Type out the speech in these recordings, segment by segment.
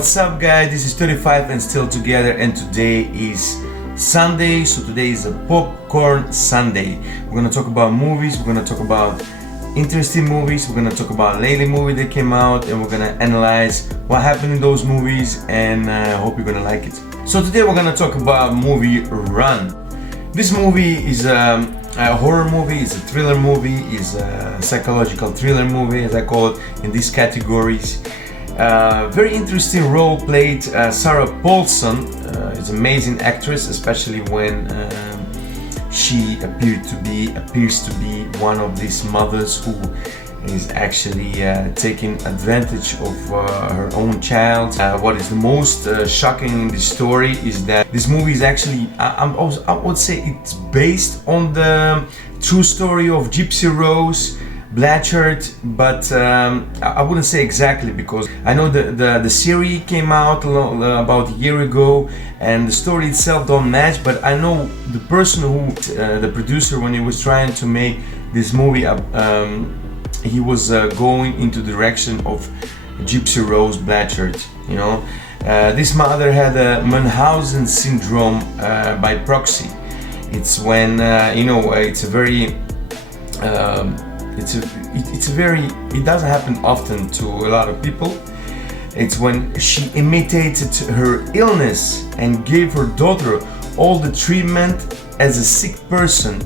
What's up guys, this is 35 and still together, and today is Sunday, so today is a popcorn Sunday. We're gonna talk about movies, we're gonna talk about interesting movies, we're gonna talk about lately movie that came out, and we're gonna analyze what happened in those movies, and I hope you're gonna like it. So today we're gonna talk about movie Run. This movie is a horror movie, it's a thriller movie, it's a psychological thriller movie as I call it in these categories. Very interesting role played. Sarah Paulson is an amazing actress, especially when she appears to be one of these mothers who is actually taking advantage of her own child. What is the most shocking in this story is that this movie is actually, I would say it's based on the true story of Gypsy Rose Blanchard, but I wouldn't say exactly, because I know the series came out about a year ago and the story itself don't match, but I know the person who, the producer, when he was trying to make this movie, he was going into the direction of Gypsy Rose Blanchard, you know. This mother had a Munchausen syndrome by proxy. It's when, you know, it's a very it doesn't happen often to a lot of people. It's when she imitated her illness and gave her daughter all the treatment as a sick person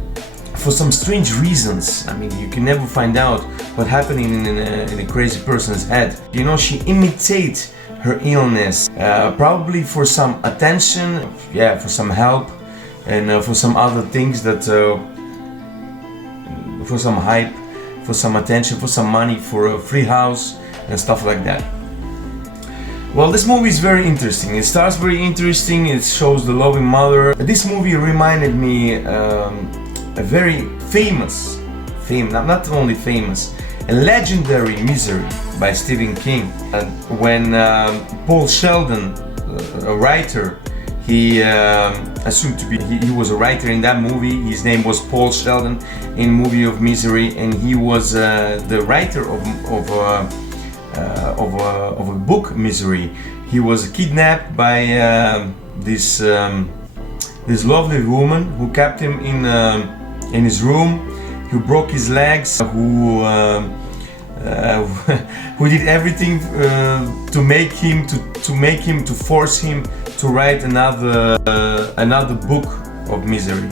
for some strange reasons. I mean, you can never find out what's happening in a crazy person's head. You know, she imitates her illness, probably for some attention, yeah, for some help, and for some other things that, for some hype, for some attention, for some money, for a free house and stuff like that. Well, this movie is very interesting. It starts very interesting. It shows the loving mother. This movie reminded me a very famous, not only famous, a legendary Misery by Stephen King. When Paul Sheldon, a writer, he assumed to be, he was a writer in that movie. His name was Paul Sheldon in movie of Misery, and he was the writer of a book, Misery. He was kidnapped by this lovely woman who kept him in his room, who broke his legs, who did everything to force him to write another book of Misery.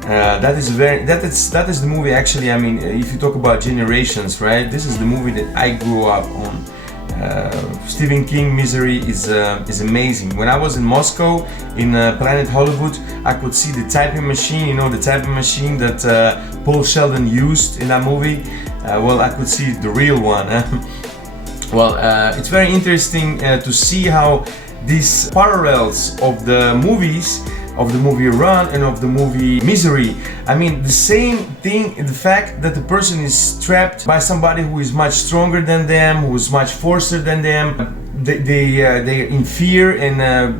That is the movie. Actually, I mean, if you talk about generations, right? This is the movie that I grew up on. Stephen King Misery is amazing. When I was in Moscow in Planet Hollywood, I could see the typing machine. You know, the typing machine that Paul Sheldon used in that movie. Well, I could see the real one. Well, it's very interesting to see how these parallels of the movies, of the movie Run and of the movie Misery. I mean, the same thing, the fact that the person is trapped by somebody who is much stronger than them, who is much forcer than them. They're in fear, and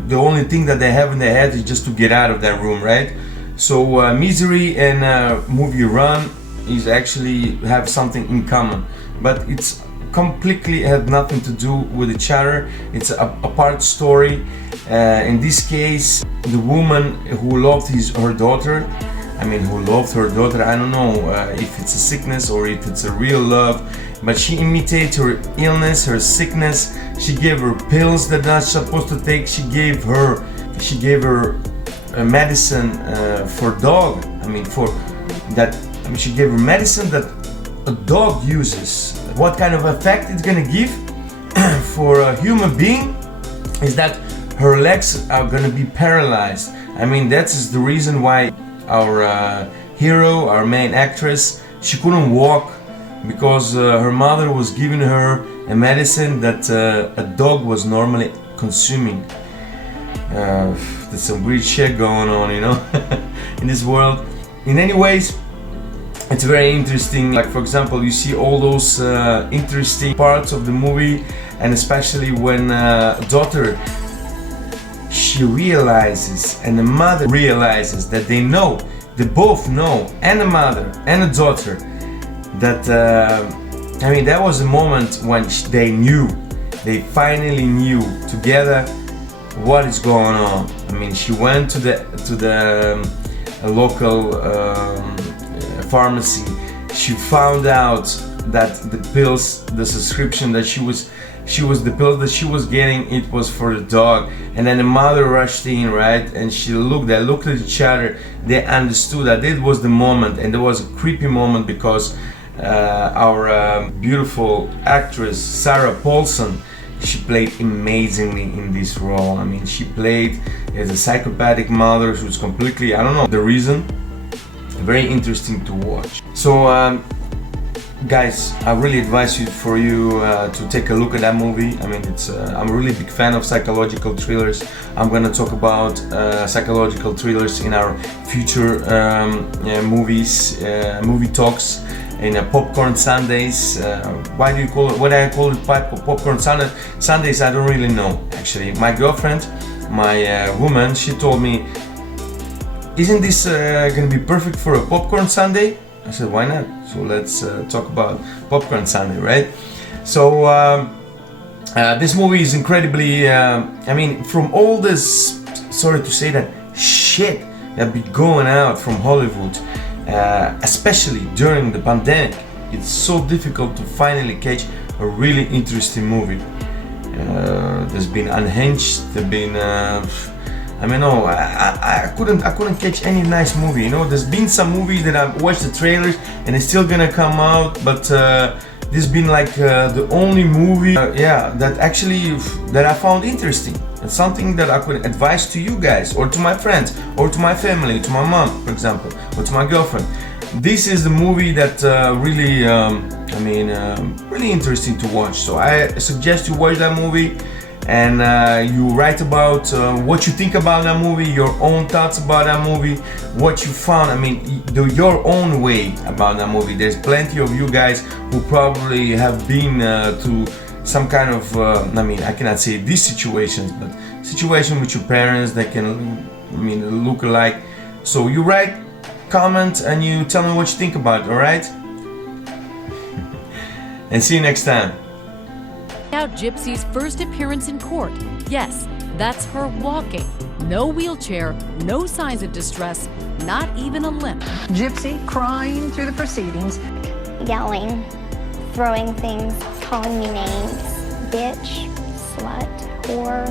the only thing that they have in their head is just to get out of that room, right? So Misery and movie Run is actually have something in common, but it's completely had nothing to do with each other. It's a apart story. In this case, the woman who loved her daughter, I don't know if it's a sickness or if it's a real love, but she imitated her illness, her sickness. She gave her pills that not supposed to take. She gave her a medicine for dog. She gave her medicine that a dog uses. What kind of effect it's gonna give for a human being is that her legs are gonna be paralyzed. I mean, that's the reason why our hero, our main actress, she couldn't walk, because her mother was giving her a medicine that a dog was normally consuming. There's some weird shit going on, you know, in this world. In any ways, it's very interesting. Like, for example, you see all those interesting parts of the movie, and especially when daughter, she realizes, and the mother realizes that they both know, and the mother and the daughter, that I mean, that was a moment when they knew they finally knew together what is going on. I mean, she went to the local pharmacy. She found out that the pills, the subscription that the pills that she was getting, it was for the dog. And then the mother rushed in, right? And they looked at each other. They understood that it was the moment, and there was a creepy moment because our beautiful actress Sarah Paulson, she played amazingly in this role. I mean, she played as a psychopathic mother who's completely, I don't know the reason. Very interesting to watch. So guys, I really advise you to take a look at that movie. I mean, I'm a really big fan of psychological thrillers. I'm gonna talk about psychological thrillers in our future movie talks in Popcorn Sundays. Why do I call it Popcorn Sundays? I don't really know, actually. My girlfriend, my woman, she told me, isn't this gonna be perfect for a Popcorn Sunday? I said, why not? So let's talk about Popcorn Sunday, right? So this movie is incredibly, I mean, from all this, sorry to say that, shit that be going out from Hollywood, especially during the pandemic, it's so difficult to finally catch a really interesting movie. There's been Unhinged, there's been I mean, no, I couldn't catch any nice movie. You know, there's been some movies that I've watched the trailers and it's still gonna come out, but this been like the only movie, that I found interesting. It's something that I could advise to you guys, or to my friends, or to my family, to my mom, for example, or to my girlfriend. This is the movie that really, really interesting to watch. So I suggest you watch that movie. And you write about what you think about that movie, your own thoughts about that movie, what you found. I mean, do your own way about that movie. There's plenty of you guys who probably have been to some kind of, I cannot say these situations, but situation with your parents that can, look alike. So you write, comment, and you tell me what you think about it, alright? And see you next time. Out Gypsy's first appearance in court. Yes, that's her walking. No wheelchair, no signs of distress, not even a limp. Gypsy crying through the proceedings. Yelling, throwing things, calling me names, bitch, slut, whore.